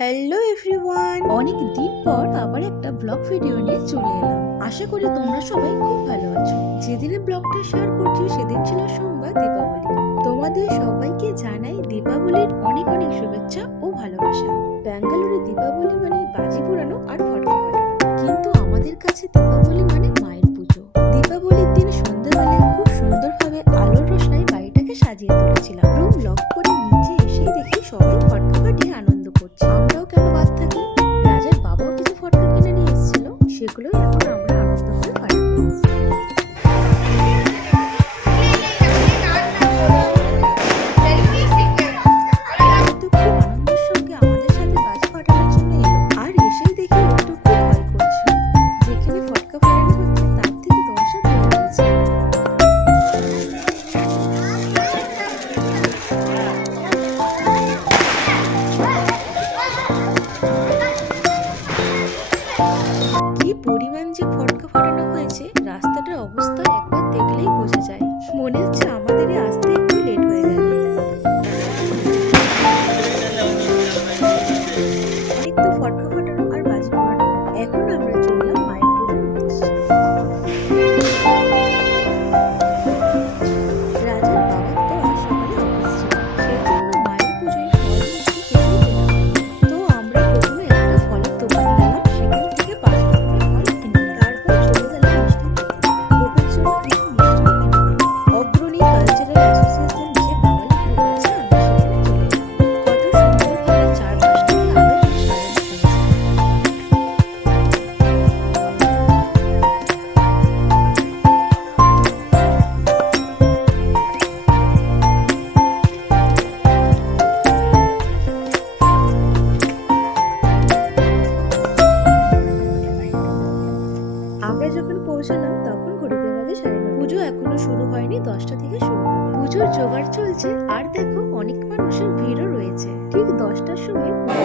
Hello everyone অনেক দিন পর আবার একটা ব্লগ ভিডিও নিয়ে চলে এলাম। আশা করি তোমরা সবাই খুব ভালো আছো। যেদিনে ব্লগটা শেয়ার করছি, সেদিন ছিল সোমবার, দীপাবলি। তোমাদের সবাইকে জানাই দীপাবলির অনেক অনেক শুভেচ্ছা ও ভালোবাসা। ব্যাঙ্গালোরে দীপাবলি মানে বাজি পোড়ানো আর ফাটানো কিন্তু আমাদের কাছে দীপাবলি মানে মায়ের পুজো। দীপাবলির দিন সন্ধ্যাবেলায় খুব সুন্দরভাবে আলোর রোশনায় বাড়িটাকে সাজিয়ে তুলেছিলাম। রুম লক করে Bye. আমরা যখন পৌঁছালাম, তখন ঘড়িতে বাজে সাড়ে নয় পুজো এখনও শুরু হয়নি, দশটা থেকে শুরু হবে। পুজোর জোগাড় চলছে, আর দেখো অনেক মানুষের ভিড়ও রয়েছে। ঠিক দশটার সময় পুজো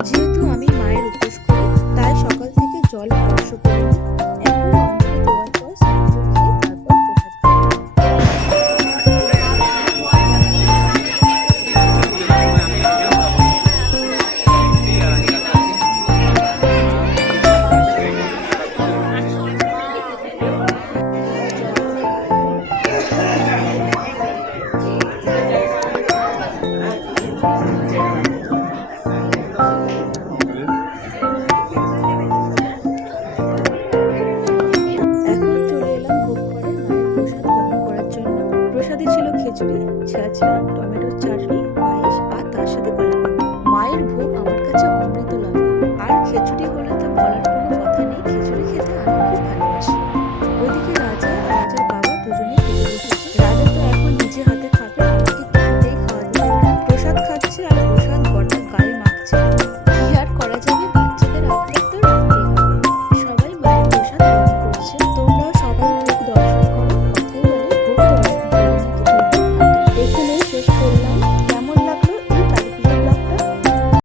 যেহেতু আমি মায়ের উপোস করি তাই সকাল থেকে জল স্পর্শ করি কচুরি ছাঁচড়া টমেটোর চাটনি